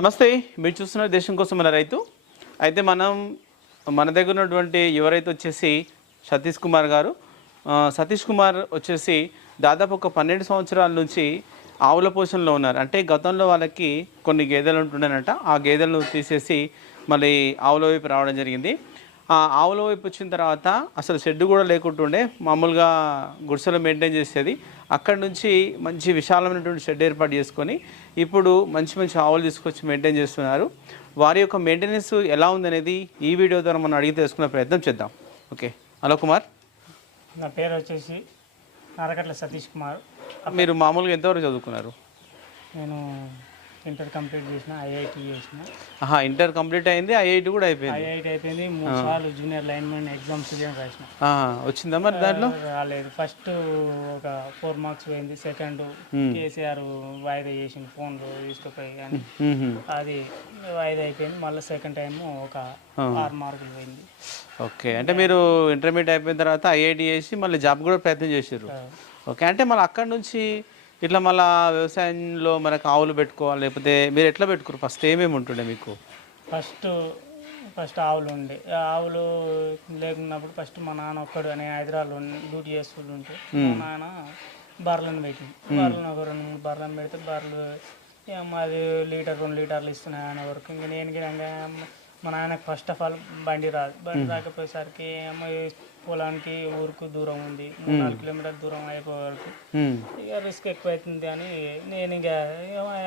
నమస్తే మీరు చూస్తున్న దేశం కోసం మన రైతు. అయితే మనం మన దగ్గర ఉన్నటువంటి యువ రైతు వచ్చేసి సతీష్ కుమార్ గారు సతీష్ కుమార్ వచ్చేసి దాదాపు ఒక పన్నెండు సంవత్సరాల నుంచి ఆవుల పోషణలో ఉన్నారు. అంటే గతంలో వాళ్ళకి కొన్ని గేదెలు ఉంటుండేనట. ఆ గేదెలను తీసేసి మళ్ళీ ఆవుల వైపు రావడం జరిగింది. ఆ ఆవుల వైపు వచ్చిన తర్వాత అసలు షెడ్ కూడా లేకుంటుండే మామూలుగా గుడిసెలు మెయింటైన్ చేసేది. అక్కడ నుంచి మంచి విశాలమైనటువంటి షెడ్ ఏర్పాటు చేసుకొని ఇప్పుడు మంచి మంచి ఆవులు తీసుకొచ్చి మెయింటైన్ చేస్తున్నారు. వారి యొక్క మెయింటెనెన్స్ ఎలా ఉందనేది ఈ వీడియో ద్వారా మనం అడిగి తెలుసుకునే ప్రయత్నం చేద్దాం. ఓకే. హలో కుమార్. నా పేరు వచ్చేసి నారకట్ల సతీష్ కుమార్. మీరు మామూలుగా ఎంతవరకు చదువుకున్నారు? నేను ఇంటర్ కంప్లీట్ చేసిన ఐఐటి చేసిన. ఆహా ఇంటర్ కంప్లీట్ అయింది ఐఐటి కూడా అయిపోయింది. ఐఐటి అయిపోయింది మూడు సార్లు జూనియర్ లైన్మెన్ ఎగ్జామ్స్ రాసిన. వచ్చిందా మరి దాంట్లో? రాలేదు. ఫస్ట్ ఒక ఫోర్ మార్క్స్ పోయింది సెకండ్ కేసీఆర్ వాయిదా చేసిన ఫోన్లో తీసుకుపోయి కానీ. అది వాయిదా అయిపోయింది. మళ్ళీ సెకండ్ టైం ఒక ఆరు మార్కులు పోయింది. ఓకే అంటే మీరు ఇంటర్మీడియట్ అయిపోయిన తర్వాత ఐఐటి చేసి మళ్ళీ జాబ్ కూడా ప్రయత్నం చేసారు ఓకే అంటే మళ్ళీ అక్కడ నుంచి ఇట్లా మళ్ళీ వ్యవసాయంలో మనకు ఆవులు పెట్టుకోవాలి లేకపోతే మీరు ఎట్లా పెట్టుకోరు? ఫస్ట్ ఏమేమి ఉంటుండే మీకు? ఫస్ట్ ఫస్ట్ ఆవులు ఉండే. ఆవులు లేకున్నప్పుడు ఫస్ట్ మా నాన్న ఒక్కడు అని హైదరాబాద్లో డ్యూటీ చేస్తుంటే మా నాన్న బర్రెలను పెట్టింది బర్రెలను ఒక రెండు మూడు బర్రెలను పెడితే బర్రెలు మాది లీటర్ రెండు లీటర్లు ఇస్తున్నాయి ఆయన వరకు. ఇంక నేను మా నాన్నకి ఫస్ట్ ఆఫ్ ఆల్ బండి రాదు బండి రాకపోయేసరికి ఏమో పొలానికి ఊరుకు దూరం ఉంది. మూడు నాలుగు కిలోమీటర్ల దూరం అయిపోయే వరకు. ఇక రిస్క్ ఎక్కువ అవుతుంది అని నేను ఇక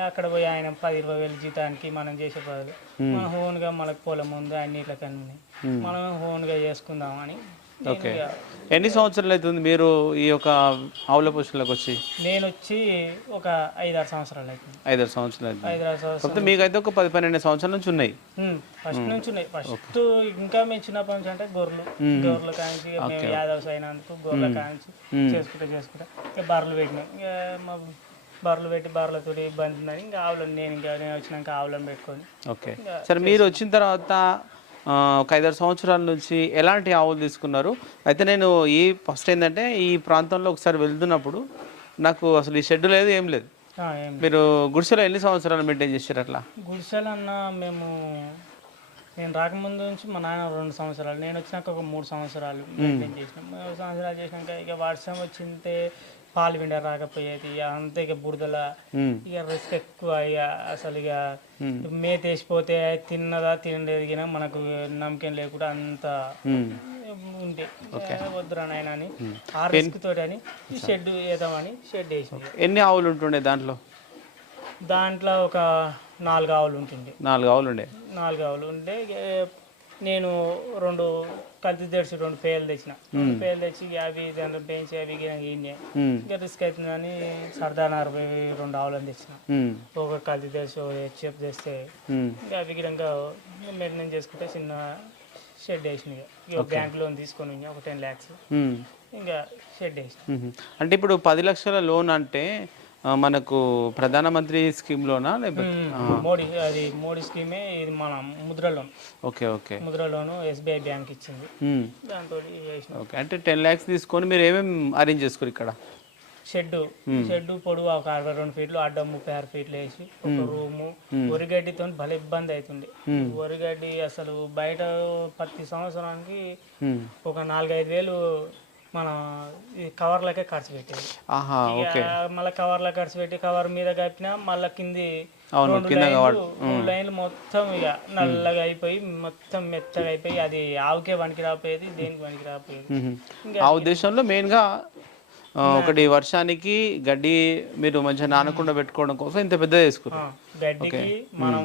అక్కడ పోయి ఆయన పది ఇరవై వేలు జీతానికి మనం చేసే బదులు మన ఓన్గా మనకు పొలం ఉంది అన్ని ఇట్లా కన్నీ మనం ఓన్గా చేసుకుందాం అని నేను ఓకే. ఎన్ని సంవత్సరాలు అవుతుంది మీరు ఈ యొక్క ఆవుల పోషణలోకి వచ్చి? నేను వచ్చి ఒక ఐదారు సంవత్సరాలు అవుతుంది. ఐదారు సంవత్సరాలు అవుతుంది. మీకైతే ఒక పది పన్నెండు సంవత్సరాల నుంచి ఉన్నాయి. ఫస్ట్ నుంచి ఉన్నాయి. ఫస్ట్ ఇంకా మేము చిన్నప్పటి నుంచి అంటే గొర్రెలు. గొర్రెల కాంచి మేము యాదవ్స్ అయినందుకు గొర్రెల కాంచి చేసుకుంటా చేసుకుంటా ఇక బర్రెలు పెట్టినాం. ఇక మా బర్రెలు పెట్టి బర్రెలతో ఇబ్బంది ఉందని ఇంకా ఆవులను నేను ఇంకా నేను వచ్చినాక ఆవులను పెట్టుకొని ఓకే. సరే మీరు వచ్చిన తర్వాత ఒక ఐదారు సంవత్సరాల నుంచి ఎలాంటి ఆవులు తీసుకున్నారు? అయితే నేను ఈ ఫస్ట్ ఏంటంటే ఈ ప్రాంతంలో ఒకసారి వెళ్తున్నప్పుడు నాకు అసలు ఈ షెడ్ లేదు ఏం లేదు. మీరు గుడిసెలో ఎన్ని సంవత్సరాలు మెయింటైన్ చేశారు అట్లా? గుడిసెలన్న మేము నేను రాకముందు నుంచి మా నాన్న రెండు సంవత్సరాలు నేను వచ్చినాక ఒక మూడు సంవత్సరాలు మెయింటైన్ చేసినాం. మూడు సంవత్సరాలు చేసినాక ఇక వర్షం వచ్చింటే పాలు విండ రాకపోయేది ఇక అంతే ఇక బురదల. ఇక రిస్క్ ఎక్కువ ఇక అసలు ఇక మేత వేసిపోతే తిన్నదా తినలేదు మనకు నమ్మకం లేకుండా అంత. ఉండే. వద్దురా నాయన అని. ఆ రిస్క్ తోటి అని ఈ షెడ్ వేద్దామని షెడ్ వేసింది. ఎన్ని ఆవులు ఉంటుండే దాంట్లో? దాంట్లో ఒక నాలుగు ఆవులు ఉంటుంది నాలుగు ఆవులు ఉండే. నాలుగు ఆవులు ఇక నేను రెండు కల్తీ తెచ్చి రెండు పేర్లు తెచ్చిన పేర్లు తెచ్చి అవి దాంట్లో పెంచి అవి ఈయన. ఇంకా రిస్క్ అవుతుందని సరదా అరవై రెండు ఆవులను తెచ్చిన. ఒక కల్తీ తెచ్చి ఒక తెస్తే. ఇంకా అవి ఇంకా మెయింటెనెన్స్ చేసుకుంటే చిన్న షెడ్ వేసిన బ్యాంక్ లోన్ తీసుకొని ఒక టెన్ ల్యాక్స్. ఇంకా షెడ్ వేసిన. అంటే ఇప్పుడు పది లక్షల లోన్ అంటే మనకు ప్రధానమంత్రి స్కీమ్లోనా లేకపోతే? మోడీ అది మోడీ స్కీమే ఇది మన Mudra loan okay okay. Mudra లోను ఎస్బీఐ బ్యాంక్ ఇచ్చింది. దాంతో ఓకే అంటే టెన్ ల్యాక్స్ తీసుకొని మీరు ఏమేమి అరేంజ్ చేసుకోరు ఇక్కడ? షెడ్ షెడ్ పొడవు ఒక అరవై రెండు ఫీట్లు అడ్డం ముప్పై ఆరు ఫీట్లు వేసి ఒక రూము. వరిగడ్డితో భలే ఇబ్బంది అవుతుంది. వరిగడ్డి అసలు బయట ప్రతి సంవత్సరానికి. ఒక నాలుగైదు వేలు మన ఈ కవర్లకే ఖర్చు పెట్టేది. ఆహా ఓకే. మళ్ళీ కవర్ల ఖర్చు పెట్టి కవర్ మీద కప్పినా మళ్ళీ కింది అవును, రెండు లైన్లు మొత్తం ఇక నల్లగా అయిపోయి మొత్తం మెత్తగా అయిపోయి అది ఆవుకే వనికి రాపోయేది దేనికి వనికి రాపోయేది. ఆ ఉద్దేశంలో మెయిన్గా ఆ, ఒకటి వర్షానికి గడ్డి మీరు మంచిగా నానకుండా పెట్టుకోవడం కోసం ఇంత పెద్దగా ఆ, చేసుకున్నారు గడ్డికి మనం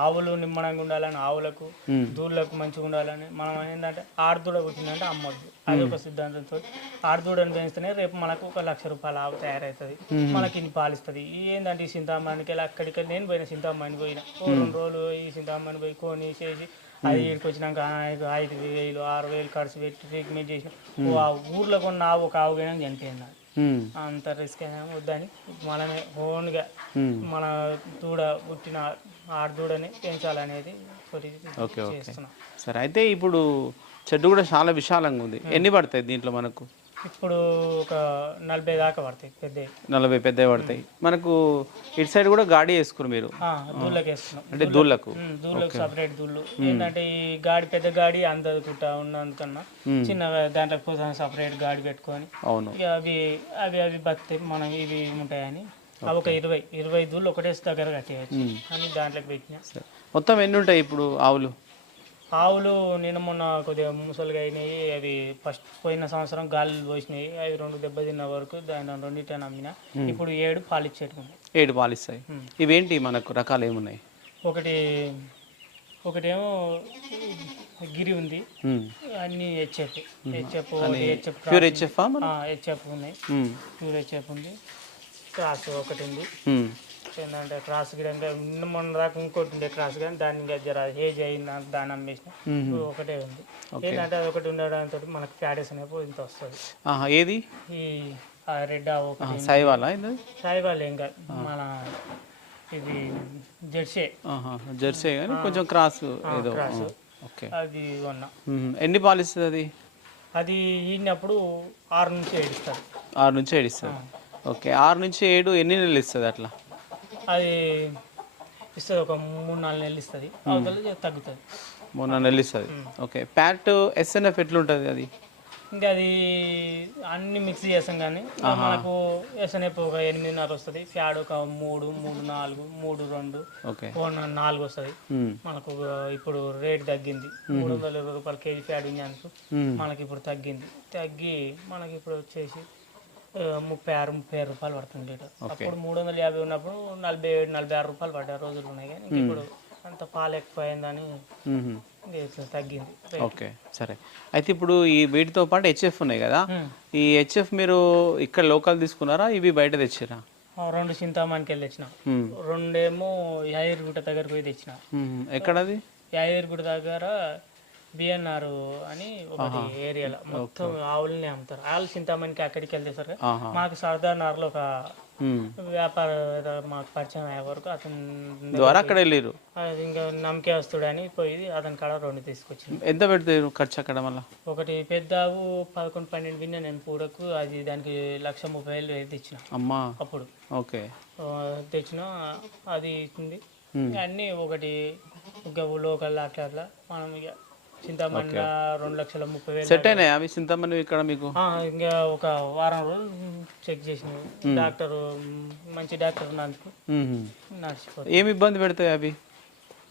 ఆవులు నిమ్మడంగా ఉండాలని ఆవులకు మ్మ్. దూళ్ళకు మంచిగా ఉండాలని మనం ఏంటంటే ఆడదూడ పుట్టిందంటే అమ్మద్దు. అది ఒక సిద్ధాంతంతో ఆడదూడని పెంచితేనే రేపు మనకు ఒక లక్ష రూపాయల ఆవు తయారవుతుంది. మనకి ఇన్ని పాలిస్తుంది. ఏంటంటే ఈ సింతామణికి వెళ్ళి అక్కడికి నేను పోయిన సింతామణి పోయిన. రెండు రోజులు ఈ సింతామణి పోయి కొని చేసి అది ఇక్కడికి వచ్చినాక ఐదు ఐదు వేలు ఆరు వేలు ఖర్చు పెట్టి ట్రీట్మెంట్ చేసిన. ఆ ఊర్లో కొన్న ఆవు ఒక ఆవు పోయినా చనిపోయింది. అంత రిస్క్ అయినా వద్దని మనమే ఓన్గా. మన దూడ పుట్టిన ఆడదూడని పెంచాలనేది ఓకే ఓకే. చేస్తున్నాం. సరే అయితే ఇప్పుడు చెట్టు కూడా చాలా విశాలంగా ఉంది. ఎన్ని పడతాయి దీంట్లో మనకు? ఇప్పుడు ఒక నలభై దాకా పడతాయి పెద్ద నలభై పెద్దవి పడతాయి. మనకు ఇటు సైడ్ కూడా గాడి వేసుకురు మీరు? దూళ్ళకి వేస్తున్నాం అంటే దూళ్ళకు? దూళ్ళకు సపరేట్ దూళ్ళు. ఏంటంటే ఈ గాడి పెద్ద గాడి అందదుకుంటా ఉన్నందుకన్నా చిన్న దాంట్లో కోసం సపరేట్ గాడి పెట్టుకొని అవును. అవి అవి అవి బతాయి మనం ఇవి ఉంటాయని అవి ఒక ఇరవై ఇరవై దూళ్ళు ఒకటే దగ్గర కట్టేయచ్చు. అని దాంట్లోకి పెట్టిన. మొత్తం ఎన్ని ఉంటాయి ఇప్పుడు ఆవులు? ఆవులు నిన్న మొన్న కొద్దిగా ముసలిగా అయినాయి. అవి ఫస్ట్ పోయిన సంవత్సరం గాలి పోసినాయి. అవి రెండు దెబ్బ తిన్న వరకు దాని రెండింటిని అమ్మిన ఇప్పుడు ఏడు పాలు ఏడు పాలిస్తాయి. ఇవేంటి మనకు రకాలు ఏమున్నాయి? ఒకటి ఒకటేమో గిరి ఉంది. అన్ని HF. HF HF pure HF HF ఉన్నాయి. ప్యూర్ హెచ్ఎఫ్ ఉంది. క్రాస్ ఒకటి ఉంది. ఏంటంటే క్రాస్ గిరంగా నిన్న మొన్న దాకా ఇంకోటి ఉండే క్రాస్ కానీ దాన్ని ఇంకా జర ఏజ్ అయింది దాన్ని అమ్మేసిన ఇప్పుడు ఒకటే ఉంది. ఏంటంటే అది ఒకటి ఉండడంతో మనకి ప్యాడెస్ అనేప్పుడు ఇంత వస్తుంది. ఏది? ఈ రెడ్ ఒకటి సాయివాలా ఇది? ఇంకా మన ఇది జెర్సీ. జెర్సీ కానీ కొంచెం క్రాస్ ఏదో. క్రాస్. ఓకే. అది మ్మ్. ఎన్ని పాలు ఇస్తుంది అది? అది ఈడినప్పుడు ఆరు నుంచి ఏడుస్తారు ఆరు నుంచి ఏడు ఇస్తుంది ఓకే ఆరు నుంచి ఏడు ఎన్ని నెలలు ఇస్తుంది అట్లా? అది ఇస్తుంది ఒక మూడు నాలుగు నెలలు ఇస్తుంది. అవతల తగ్గుతుంది. మొన్న నెలలు ఇస్తుంది. ఓకే. ప్యాట్ ఎస్ఎన్ఎఫ్ ఎట్లుంటుంది అది? ఇంకా అది అన్ని మిక్స్ చేస్తాం కానీ మనకు ఎస్ఎన్ఎఫ్ ఒక ఎనిమిదిన్నర వస్తుంది. ఫ్యాడ్ ఒక మూడు మూడు నాలుగు మూడు రెండు నాలుగు వస్తుంది. మ్మ్. మనకు ఇప్పుడు రేట్ తగ్గింది. మూడు వందల ఇరవై రూపాయలు కేజీ ఫ్యాడ్ ఇంజన్కు మ్మ్. మనకి ఇప్పుడు తగ్గింది. తగ్గి మనకి ఇప్పుడు వచ్చేసి ముప్పై ఆరు ముప్పై ఆరు రూపాయలు పడుతుంది లీటర్. అప్పుడు మూడు వందల యాభై ఉన్నప్పుడు నలభై ఏడు నలభై ఆరు రూపాయలు పడ్డ రోజులు ఉన్నాయి కానీ ఇప్పుడు అంత పాలు ఎక్కువ అయిందని మ్మ్. ఇంక ఇట్లా తగ్గింది. ఓకే సరే. అయితే ఇప్పుడు ఈ వీటితో పాటు హెచ్ఎఫ్ ఉన్నాయి కదా. ఈ హెచ్ఎఫ్ మీరు ఇక్కడ లోకల్ తీసుకున్నారా? ఇవి బయట తెచ్చిరా? రెండు చింతామణికి వెళ్ళి తెచ్చిన. రెండేమో యాదగిరిగుట్ట దగ్గరికి పోయి తెచ్చిన. ఎక్కడది? యాదగిరిగుట్ట దగ్గర బిఎన్ఆర్ అని ఒకటి ఏరియాలో. మొత్తం ఆవులనే అమ్ముతారు. ఆవులు చింతామణికి అక్కడికి వెళ్తే ఆహా. మాకు సర్దార్నగర్లో ఒక. వ్యాపార మాకు పరిచయం అయ్యే వరకు అతను ద్వారా అక్కడ వెళ్ళారు? ఇంకా నమ్మకేస్తుడని పోయి అతని కాడ రెండు తీసుకొచ్చింది. ఎంత పెడతారు ఖర్చు అక్కడ మళ్ళీ? ఒకటి పెద్ద ఆవు పదకొండు పన్నెండు విన్నా నేను పూడకు అది దానికి లక్ష ముప్పై వేలు అయితే ఇచ్చిన. అమ్మా. అప్పుడు. ఓకే. తెచ్చిన అది ఇచ్చింది. అన్నీ ఒకటి ఇంకా లోకల్ అట్లా అట్లా మనం ఇక చింతామణి రెండు లక్షల ముప్పై వేలు సెట్ అయినాయి? అవి చింతమని ఇక్కడ మీకు? ఇంకా ఒక వారం రోజులు చెక్ చేసిన. డాక్టర్ మంచి డాక్టర్ ఉన్నందుకు. నడిచిపోతుంది. ఏమి ఇబ్బంది పెడతాయి అవి?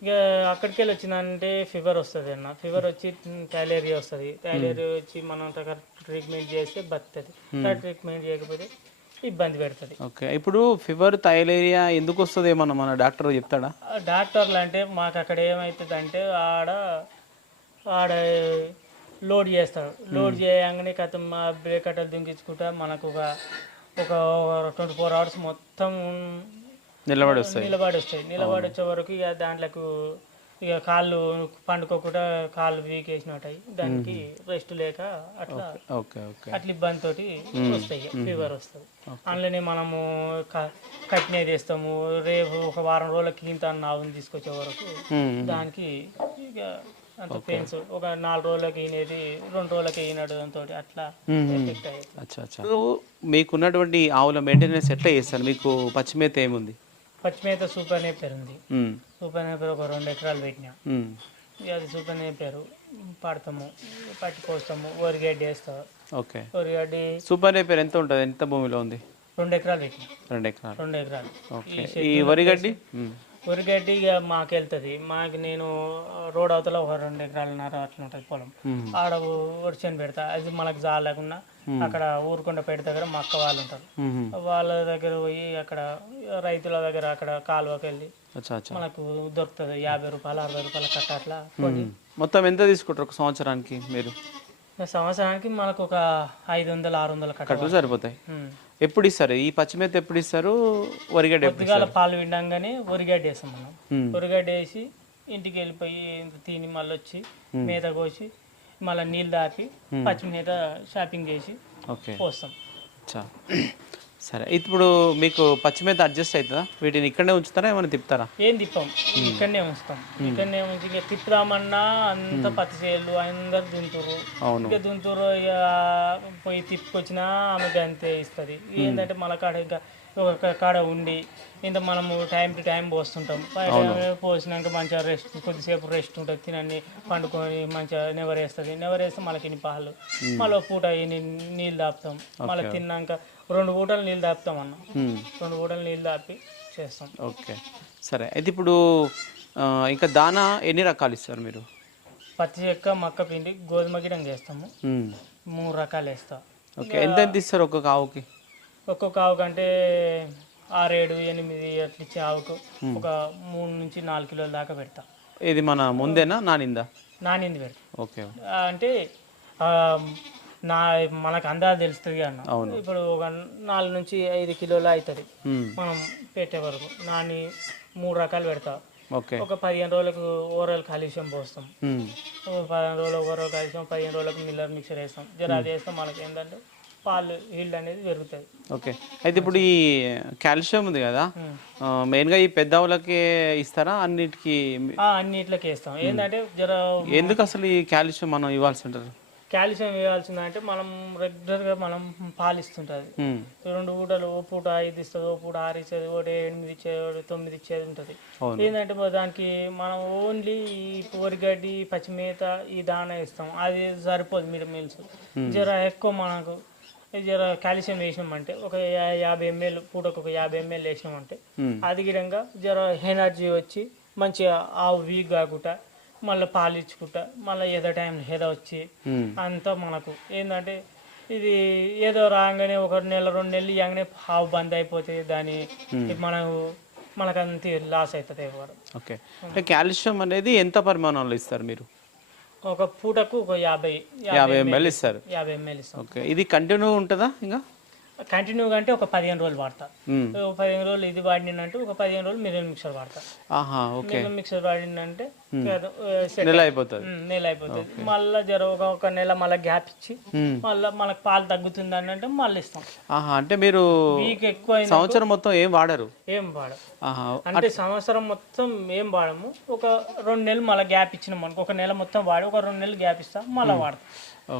ఇక అక్కడికి వెళ్ళి వచ్చిందంటే ఫీవర్ వస్తుంది అన్న. ఫీవర్ వచ్చి టైలేరియా వస్తుంది. టైలేరియా వచ్చి మనం ట్రీట్మెంట్ చేస్తే బతుకుతుంది. ట్రీట్మెంట్ చేయకపోతే ఇబ్బంది పెడుతుంది. ఓకే. ఇప్పుడు ఫీవర్ థైలేరియా ఎందుకు వస్తుంది ఏమన్నా మన డాక్టర్ చెప్తాడా? డాక్టర్లు అంటే మాకు అక్కడ ఏమవుతుంది అంటే ఆడ ఆడ లోడ్ చేస్తాడు లోడ్ చేయగానే కథ మా బ్రేక్ అట్టలు దింపించుకుంటా మనకు ఒక ఒక ట్వంటీ ఫోర్ అవర్స్ మొత్తం నిలబడి వస్తాయి నిలబడి వస్తాయి నిలబడి వచ్చే వరకు ఇక దాంట్లోకి ఇక కాళ్ళు పండుకోకుండా కాళ్ళు వీకేసినట్టు అయ్యి దానికి రెస్ట్ లేక అట్లా అట్లా ఇబ్బంది తోటి వస్తాయి. ఫీవర్ వస్తుంది. అందులోనే మనము కట్నే తెస్తాము. రేపు ఒక వారం రోజులకి ఇంత నావుని తీసుకొచ్చే వరకు. దానికి ఇక అంత పెయిన్స్ ఒక నాలుగు రోజులకి ఈనేది రెండు రోజులకి ఈనడు దాంతో అట్లా ఎఫెక్ట్ అయ్యేది. అచ్చా అచ్చా. ఇప్పుడు మీకున్నటువంటి ఆవుల మెయింటెనెన్స్ ఎట్లా చేస్తారు? మీకు పచ్చిమేత ఏముంది? పచ్చిమేత సూపర్ నేపేరు ఉంది. మ్మ్. సూపర్ నేపేరు ఒక రెండు ఎకరాలు పెట్టినా. ఇక అది సూపర్ నేపేరు. పడతాము పట్టి కోస్తాము వరిగడ్డి వేస్తాము ఓకే. వరిగడ్డి సూపర్ రేపర్ ఎంత ఉంటుంది? ఎంత భూమిలో ఉంది? రెండు ఎకరాలు పెట్టినా. రెండు ఎకరాలు. రెండు ఎకరాలు. ఓకే. ఈ వరిగడ్డి? మ్మ్. వరిగడ్డి ఇక మాకు వెళ్తుంది మాకు నేను రోడ్ అవతల ఒక రెండు ఎకరాలన్నర అట్లా ఉంటుంది పొలం. ఆడ వర్షం పెడతా. అది మనకు జాలేకుండా అక్కడ ఊరుకొండపేట దగ్గర మా అక్క వాళ్ళు ఉంటారు. వాళ్ళ దగ్గర పోయి అక్కడ రైతుల దగ్గర అక్కడ కాలువకి వెళ్ళి మనకు దొరుకుతుంది. యాభై రూపాయలు అరవై రూపాయల కట్ట అట్లా మొత్తం ఎంత తీసుకుంటారు ఒక సంవత్సరానికి మీరు? సంవత్సరానికి మనకు ఒక ఐదు వందలు ఆరు వందల కట్ట కట్టలు సరిపోతాయి. ఎప్పుడు ఇస్తారు ఈ పచ్చిమేత ఎప్పుడు ఇస్తారు వరిగడ్డ పొద్దుగాల పాలు విండంగానే వరిగడ్డ వేస్తాం మనం. వరిగడ్డ వేసి ఇంటికి వెళ్ళిపోయి తిని మళ్ళీ వచ్చి మేత కోసి మళ్ళీ నీళ్ళు దాపి పచ్చి మేత షాపింగ్ చేసి పోస్తాం. సరే. ఇప్పుడు మీకు పచ్చి మేత అడ్జస్ట్ అవుతుందా? వీటిని ఇక్కడనే ఉంచుతారా ఏమైనా తిప్పుతారా? ఏం తిప్పాం? ఇక్కడనే ఉంచుతాం. ఇక్కడనే ఉంచి ఇక తిప్పుదామన్నా అంత పత్తి చేలు అందరు దుంతురు అవును. ఇక దుంతురు ఇక పోయి తిప్పుకొచ్చినా ఆమెకి అంతే ఇస్తుంది. ఏంటంటే మన కాడ ఇంకా ఒక కాడ ఉండి ఇంత మనము టైం టు టైం పోస్తుంటాం. పోసినాక మంచిగా రెస్ట్ కొద్దిసేపు రెస్ట్ ఉంటుంది తినండి పండుకొని మంచిగా నెవర్ వేస్తుంది. నెవర్ వేస్తే మళ్ళీ ఇన్ని పాలు మళ్ళీ పూట నీళ్ళు దాపుతాం మళ్ళీ తిన్నాక రెండు పూటలు నీళ్ళు దాపుతాం అన్న. మ్మ్. రెండు పూటలు నీళ్ళు దాపి చేస్తాం. ఓకే. సరే. అయితే ఇప్పుడు ఇంకా దానా ఎన్ని రకాలు ఇస్తారు మీరు? పత్తి చెక్క మక్క పిండి గోధుమ గిడం వేస్తాము మ్మ్. మూడు రకాలు వేస్తాం. ఓకే. ఎంత ఎంత ఇస్తారు ఒక్కొక్క ఆవుకి ఒక్కొక్క ఆవు కంటే ఆరేడు ఎనిమిది అట్లా ఇచ్చే ఆవుకు ఒక మూడు నుంచి నాలుగు కిలోల దాకా పెడతా. ఇది మన ముందేనా నానిందా? నానింది పెడతా. ఓకే. అంటే నా మనకు అందాజు తెలుస్తుంది అన్న. ఇప్పుడు ఒక నాలుగు నుంచి ఐదు కిలోలు అవుతుంది. మనం పెట్టే వరకు నాని మూడు రకాలు పెడతా. ఓకే. ఒక పదిహేను రోజులకు ఓరల్ కాలుష్యం పోస్తాం. పదిహేను రోజులకు ఓరల్ కాలుష్యం పదిహేను రోజులకు మిల్లర్ మిక్సర్ వేస్తాం. జర అది వేస్తాం మనకి ఏంటంటే పాలు హీల్డ్ అనేది పెరుగుతుంది. ఓకే. అయితే ఇప్పుడు ఈ కాల్షియం ఉంది కదా మెయిన్గా ఈ పెద్ద ఇస్తారా? అన్నిటికీ అన్నిట్లకి వేస్తాం ఏంటంటే జర ఎందుకు అసలు ఈ కాల్షియం మనం ఇవ్వాల్సి ఉంటుంది? కాల్షియం వేయాల్సిందంటే మనం రెగ్యులర్గా మనం పాలిస్తుంటుంది. రెండు పూటలు ఓ పూట ఐదు ఇస్తుంది ఓ పూట ఆరు ఇచ్చేది ఒకటి ఎనిమిది ఇచ్చేది ఒకటి తొమ్మిది ఇచ్చేది ఉంటుంది. ఏంటంటే దానికి మనం ఓన్లీ ఈ పొరిగడ్డి పచ్చిమేత ఈ దానా ఇస్తాం అది సరిపోదు మీరు మీల్స్. జర ఎక్కువ మనకు జర కాల్షియం వేసినామంటే ఒక యాభై ఎంఎల్ పూటకు ఒక యాభై ఎంఎల్ వేసినామంటే. అది గిడంగా జర ఎనర్జీ వచ్చి మంచిగా ఆవు వీక్ కాకుండా మళ్ళీ పాలు ఇచ్చుకుంటా మళ్ళీ ఏదో టైం ఏదో వచ్చి. అంతా మనకు. ఏంటంటే ఇది ఏదో రాగానే ఒక నెల రెండు నెలలు ఇవ్వగానే ఆవు బంద్ అయిపోతుంది దాని మనకు మనకు అంత లాస్ అవుతుంది ఓకే. కాల్షియం అనేది ఎంత పరిమాణంలో ఇస్తారు మీరు? ఒక పూటకు ఒక యాభై యాభై ఎంఎల్ ఇస్తారు. యాభై ఎంఎల్ ఇస్తాం. ఓకే. ఇది కంటిన్యూ ఉంటుందా ఇంకా? కంటిన్యూగా అంటే ఒక పదిహేను రోజులు వాడతా. పదిహేను రోజులు ఇది వాడినంటే ఒక పదిహేను రోజులు మిగిలిన మిక్సర్ వాడతా. మిక్సర్ వాడిందంటే నెల అయిపోతుంది. నెల అయిపోతుంది. మళ్ళీ జర ఒక ఒక నెల మళ్ళీ గ్యాప్ ఇచ్చి. మళ్ళీ మనకు పాలు తగ్గుతుంది అని అంటే మళ్ళీ ఇస్తాం. అంటే మీరు వీక్ ఎక్కువ సంవత్సరం మొత్తం ఏం వాడరు? ఏం వాడం ఆహా అంటే సంవత్సరం మొత్తం ఏం వాడము. ఒక రెండు నెలలు మళ్ళీ గ్యాప్ ఇచ్చినాం అనుకో ఒక నెల మొత్తం వాడి ఒక రెండు నెలలు గ్యాప్ ఇస్తాం మళ్ళీ వాడతాం.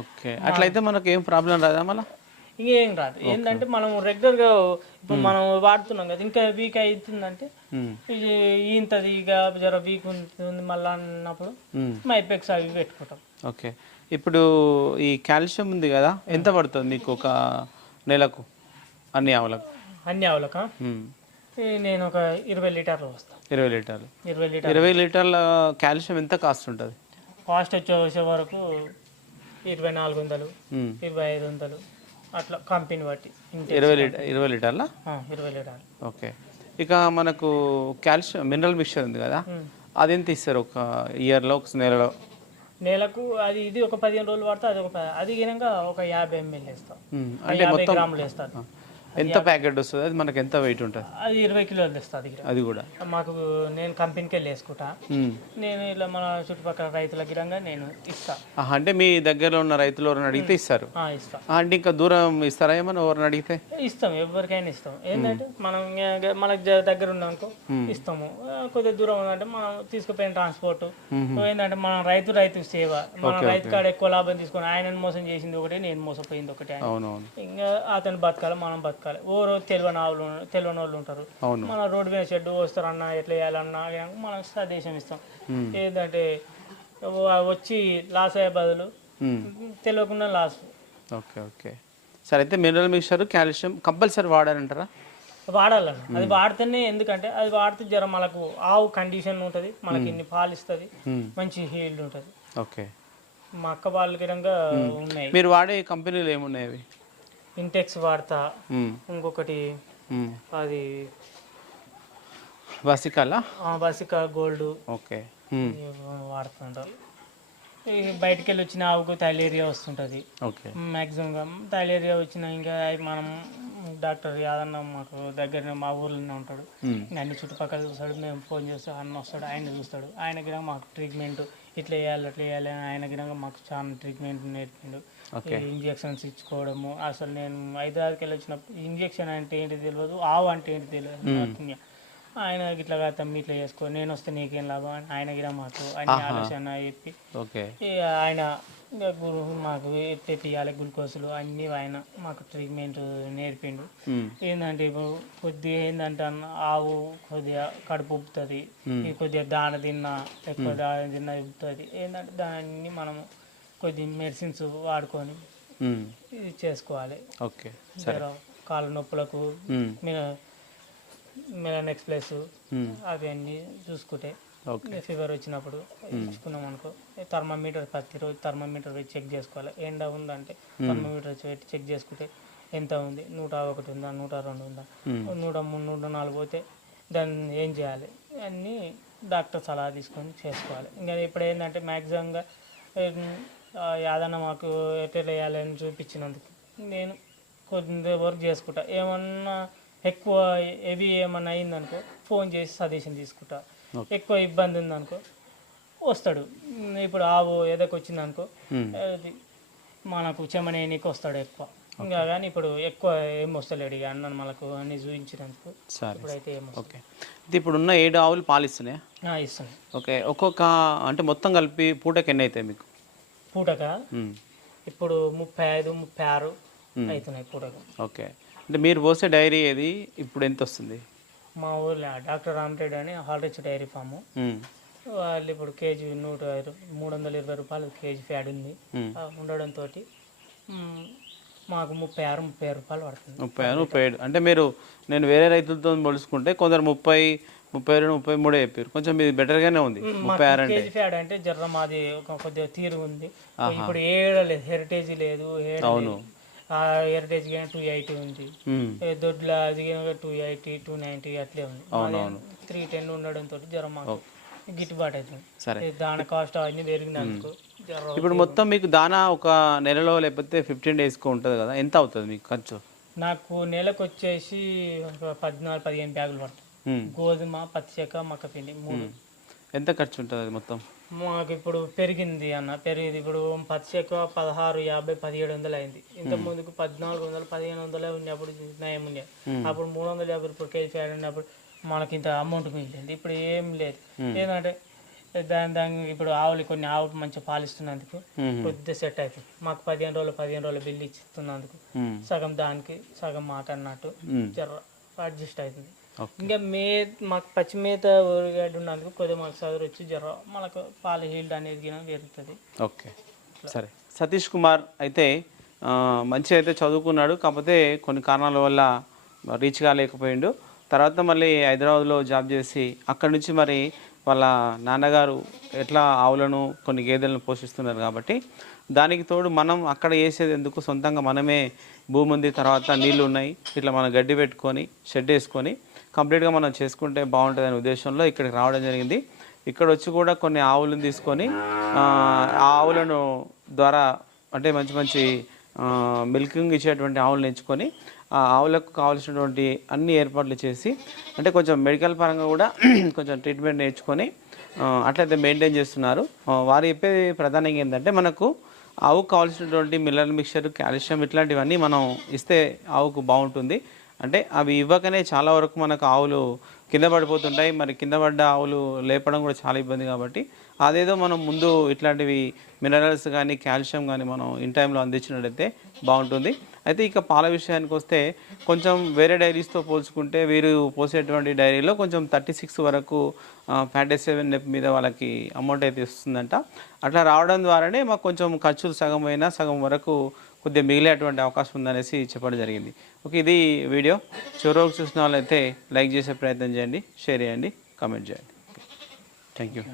ఓకే. అట్లయితే మనకు ఏం ప్రాబ్లం రాదా మళ్ళా? ఇంకేం రాదు. ఏంటంటే మనం రెగ్యులర్గా ఇప్పుడు మనం వాడుతున్నాం కదా ఇంకా వీక్ అవుతుందంటే ఇంతది ఇక జర వీక్ ఉంటుంది మళ్ళీ అన్నప్పుడు. మైపెక్స్ అవి పెట్టుకుంటాం. ఓకే. ఇప్పుడు ఈ కాల్షియం ఉంది కదా ఎంత పడుతుంది మీకు ఒక నెలకు? అన్ని ఆవులకు? అన్ని ఆవులక. నేను ఒక ఇరవై లీటర్లు వస్తాను ఇరవై లీటర్లు. ఇరవై లీటర్ ఇరవై లీటర్ల కాల్షియం ఎంత కాస్ట్ ఉంటుంది? కాస్ట్ వచ్చే వరకు ఇరవై నాలుగు వందలు. ఇరవై ఐదు వందలు. అట్లా కంపెనీ బట్టి ఇరవై లీటర్ ఇరవై లీటర్ల? ఇరవై లీటర్లు. ఓకే. ఇక మనకు కాల్షియం మినరల్ మిక్చర్ ఉంది కదా? మ్మ్. అదెంత ఇస్తారు ఒక ఇయర్లో ఒక నెలలో? నెలకు అది ఇది ఒక పదిహేను రోజులు పడితే అది ఒక అది గినంగా ఒక యాభై ఎంఎల్ వేస్తాం. అంటే మొత్తం గ్రాములు వేస్తాను ఎంత ప్యాకెట్ వస్తుంది? అది మనకు ఎంత వెయిట్ ఉంటుంది? అది ఇరవై కిలోలు తెస్తుంది అది కూడా. మాకు నేను కంపెనీకి వెళ్ళి వేసుకుంటా. నేను ఇలా మన చుట్టుపక్కల రైతుల గిరంగా నేను ఇస్తా. అంటే మీ దగ్గరలో ఉన్న రైతులు ఎవరైనా అడిగితే ఇస్తారు? ఇస్తా. అంటే ఇంకా దూరం ఇస్తారా ఏమన్నా ఎవరిని అడిగితే? ఇస్తాం ఎవరికైనా ఇస్తాం. ఏంటంటే మనం మనకు దగ్గర ఉన్నామనుకో ఇస్తాము. కొద్దిగా దూరం ఉందంటే మనం తీసుకుపోయిన ట్రాన్స్పోర్ట్ ఏంటంటే మనం రైతు రైతు సేవ. మన రైతు కాడ ఎక్కువ లాభం తీసుకొని ఆయనను మోసం చేసింది ఒకటి నేను మోసపోయింది ఒకటి ఆయన ఇంకా అతను బతకాలి మనం బతకాలి ఓ రోజు తెలియని ఆవులు తెలియని వాళ్ళు ఉంటారు మన రోడ్డు మీద షెడ్ వస్తారన్నా ఎట్లా చేయాలన్నా మనం సదేశం ఇస్తాం. ఏంటంటే వచ్చి లాస్ అయ్యే బదులు. తెలియకుండా లాస్. Okay okay. సరే అయితే మినరల్ మిక్చర్ కాల్షియం కంపల్సరీ వాడారంటారా వాడాలన్న అది వాడితేనే ఎందుకంటే అది వాడితే జర మనకు ఆవు కండిషన్ ఉంటుంది మనకి ఇన్ని పాలు ఇస్తుంది. మంచి హీల్డ్ ఉంటుంది. ఓకే. మా అక్క వాళ్ళ గిరంగా ఉన్నాయి. మీరు వాడే కంపెనీలు ఏమున్నాయి అవి? ఇంటెక్స్ వాడతా. ఇంకొకటి. అది వసికాలా బసికా గోల్డ్. ఓకే. వాడుతుంటారు బయటికి వెళ్ళి వచ్చిన ఆవుకు థైలేరియా వస్తుంటుంది. ఓకే. మ్యాక్సిమం థైలేరియా వచ్చిన ఇంకా మనం డాక్టర్ యాదన్న మాకు దగ్గర మా ఊర్లోనే ఉంటాడు. అన్ని చుట్టుపక్కల చూస్తాడు. మేము ఫోన్ చేస్తే అన్న వస్తాడు ఆయన చూస్తాడు. ఆయన గిన మాకు ట్రీట్మెంట్ ఇట్లా వేయాలి అట్లా వేయాలి ఆయన గిన మాకు చాలా ట్రీట్మెంట్ నేర్పిండు. ఇంజెక్షన్స్ ఇచ్చుకోవడము. అసలు నేను హైదరాబాద్కి వెళ్ళి వచ్చినప్పుడు ఇంజెక్షన్ అంటే ఏంటి తెలియదు ఆవు అంటే ఏంటి తెలియదు ఆయన ఇట్లా కాదు తమ్మి ఇట్లా చేసుకో నేను వస్తే నీకేం లాభం అని ఆయన గిన మాకు అన్ని ఆలోచన చెప్పి. ఆయన గురు మాకు తీయాలి గ్లూకోజులు అన్నీ ఆయన మాకు ట్రీట్మెంట్ నేర్పిండు. ఏంటంటే ఇప్పుడు కొద్దిగా ఏంటంటే అన్న ఆవు కొద్దిగా కడుపు ఉబ్బుతుంది ఇది కొద్దిగా దాన తిన్నా ఎక్కువ దాన తిన్నా ఉబ్బుతుంది. ఏంటంటే దాన్ని మనం కొద్ది మెడిసిన్స్ వాడుకొని. ఇది చేసుకోవాలి. ఓకే కాళ్ళ నొప్పులకు మిలనెక్స్ ప్లస్. అవన్నీ చూసుకుంటే ఫీవర్ వచ్చినప్పుడు ఇచ్చుకున్నాం అనుకో థర్మామీటర్ ప్రతిరోజు థర్మామీటర్ చెక్ చేసుకోవాలి. ఎండ ఉందంటే థర్మామీటర్ పెట్టి చెక్ చేసుకుంటే ఎంత ఉంది? నూట ఒకటి ఉందా? నూట రెండు ఉందా. నూట మూడు నూట నాలుగు పోతే దాన్ని ఏం చేయాలి? అన్నీ డాక్టర్ సలహా తీసుకొని చేసుకోవాలి. ఇంకా ఇప్పుడు ఏంటంటే మ్యాక్సిమంగా యాదన్న మాకు ఎట్లా వేయాలని చూపించినందుకు నేను కొద్ది వర్క్ చేసుకుంటా. ఏమన్నా ఎక్కువ హెవీ ఏమన్నా అయిందనుకో ఫోన్ చేసి సజెషన్ తీసుకుంటా. ఎక్కువ ఇబ్బంది ఉందనుకో వస్తాడు. ఇప్పుడు ఆవు ఎదకు వచ్చిందనుకో మనకు చెమనేనికి వస్తాడు ఎక్కువ. ఇంకా కానీ ఇప్పుడు ఎక్కువ ఏం వస్తలేడు ఇక అన్న మనకు అన్ని చూపించినందుకు సరే ఇప్పుడైతే ఏం ఓకే ఇప్పుడున్న ఏడు ఆవులు పాలిస్తున్నాయా ఇస్తుంది ఓకే ఒక్కొక్క అంటే మొత్తం కలిపి పూటకి ఎన్ని అవుతాయి మీకు? పూటక. ఇప్పుడు ముప్పై ఐదు ముప్పై ఆరు అవుతున్నాయి పూటక. ఓకే. అంటే మీరు పోసే డైరీ ఏది? ఇప్పుడు ఎంత వస్తుంది? మా ఊర్లో డాక్టర్ రామరెడ్డి అని హాల్రిచ్ డైరీ ఫాము. వాళ్ళు ఇప్పుడు కేజీ నూట మూడు వందల ఇరవై రూపాయలు కేజీ ఫ్యాడ్ ఉంది. ఉండడంతో మాకు ముప్పై ఆరు ముప్పై ఆరు రూపాయలు పడుతుంది. ముప్పై ఆరు ముప్పై ఏడు. అంటే మీరు నేను వేరే రైతులతో పోల్చుకుంటే కొందరు ముప్పై ముప్పై రెండు ముప్పై మూడే చెప్పారు. కొంచెం మీది బెటర్గానే ఉంది. ముప్పై ఆరు అంటే. ఫ్యాడ్ అంటే జర్ర మాది ఒక కొద్దిగా తీరు ఉంది. ఇప్పుడు ఏడ లేదు హెరిటేజ్ లేదు అవును. హెరిటేజ్ కానీ టూ ఎయిటీ ఉంది. దొడ్ల అది టూ ఎయిటీ టూ నైంటీ అట్లే ఉంది. అవునవును. త్రీ టెన్ ఉండడంతో జ్వరం మాకు గిట్టుబాటు అవుతుంది సరే. దాని కాస్ట్ అవన్నీ పెరిగినందుకు ఇప్పుడు మొత్తం మీకు దానా ఒక నెలలో లేకపోతే ఫిఫ్టీన్ డేస్కి ఉంటుంది కదా? ఎంత అవుతుంది మీకు ఖర్చు? నాకు నెలకు వచ్చేసి పద్నాలుగు పదిహేను బ్యాగులు పడతాయి. ఉమ్. గోధుమ పత్తి చెక్క మక్క పిండి మూడు ఎంత ఖర్చు ఉంటుంది అది మొత్తం? మాకు ఇప్పుడు పెరిగింది అన్న పెరిగింది ఇప్పుడు పత్తి చెక్క పదహారు యాభై పదిహేడు వందలు అయింది. ఇంత ముందుకు పద్నాలుగు వందలు పదిహేను వందలే ఉన్నప్పుడు నయం ఉండే అప్పుడు మూడు వందల యాభై రూపాయలు కేజీ ఫ్యాడ్ ఉన్నప్పుడు మనకి ఇంత అమౌంట్ మిగిలింది. ఇప్పుడు ఏం లేదు. ఏంటంటే దాని దాని ఇప్పుడు ఆవులు కొన్ని ఆవులు మంచిగా పాలిస్తున్నందుకు. కొద్దిగా సెట్ అవుతుంది మాకు పదిహేను రోజులు పదిహేను రోజులు బిల్లు ఇస్తున్నందుకు ఉమ్. సగం దానికి సగం మాట అన్నట్టు. జర అడ్జస్ట్ అవుతుంది. ఇంకా మే మాకు పచ్చి మేత ఊరిగడ్డ ఉన్నందుకు కొద్దిగా మాకు చదువు వచ్చి జర మనకు పాల హీల్డ్ అనేది పెరుగుతుంది. ఓకే. సరే. సతీష్ కుమార్ అయితే మంచిగా అయితే చదువుకున్నాడు కాకపోతే కొన్ని కారణాల వల్ల రీచ్ కాలేకపోయిండు. తర్వాత మళ్ళీ హైదరాబాద్లో జాబ్ చేసి అక్కడి నుంచి మరి వాళ్ళ నాన్నగారు ఎట్లా ఆవులను కొన్ని గేదెలను పోషిస్తున్నారు కాబట్టి దానికి తోడు మనం అక్కడ వేసేది ఎందుకు? సొంతంగా మనమే భూమి ఉంది తర్వాత నీళ్ళు ఉన్నాయి ఇట్లా మనం గడ్డి పెట్టుకొని షెడ్ వేసుకొని కంప్లీట్గా మనం చేసుకుంటే బాగుంటుందనే ఉద్దేశంలో ఇక్కడికి రావడం జరిగింది. ఇక్కడ వచ్చి కూడా కొన్ని ఆవులను తీసుకొని ఆ ఆవులను ద్వారా అంటే మంచి మంచి మిల్కింగ్ ఇచ్చేటువంటి ఆవులను ఎంచుకొని ఆ ఆవులకు కావాల్సినటువంటి అన్ని ఏర్పాట్లు చేసి అంటే కొంచెం మెడికల్ పరంగా కూడా కొంచెం ట్రీట్మెంట్ నేర్చుకొని అట్లయితే మెయింటైన్ చేస్తున్నారు. వారు చెప్పేది ప్రధానంగా ఏంటంటే మనకు ఆవుకు కావాల్సినటువంటి మిల్లర్ మిక్చర్ కాల్షియం ఇట్లాంటివన్నీ మనం ఇస్తే ఆవుకు బాగుంటుంది. అంటే అవి ఇవ్వకనే చాలా వరకు మనకు ఆవులు కింద పడిపోతుంటాయి. మరి కింద పడ్డ ఆవులు లేపడం కూడా చాలా ఇబ్బంది కాబట్టి అదేదో మనం ముందు ఇట్లాంటివి మినరల్స్ కానీ కాల్షియం కానీ మనం ఇన్ టైంలో అందించినట్లయితే బాగుంటుంది. అయితే ఇక పాల విషయానికి వస్తే కొంచెం వేరే డైరీస్తో పోల్చుకుంటే వీరు పోసేటువంటి డైరీలో కొంచెం థర్టీ సిక్స్ వరకు ఫ్యాటీ సెవెన్ నెప్ మీద వాళ్ళకి అమౌంట్ అయితే ఇస్తుందంట అట్లా రావడం ద్వారానే మాకు కొంచెం ఖర్చులు సగం అయినా సగం వరకు కొద్దిగా మిగిలేటువంటి అవకాశం ఉందనేసి చెప్పడం జరిగింది. ఓకే ఇది వీడియో. చివరకు చూసిన వాళ్ళైతే లైక్ చేసే ప్రయత్నం చేయండి షేర్ చేయండి కామెంట్ చేయండి. Thank you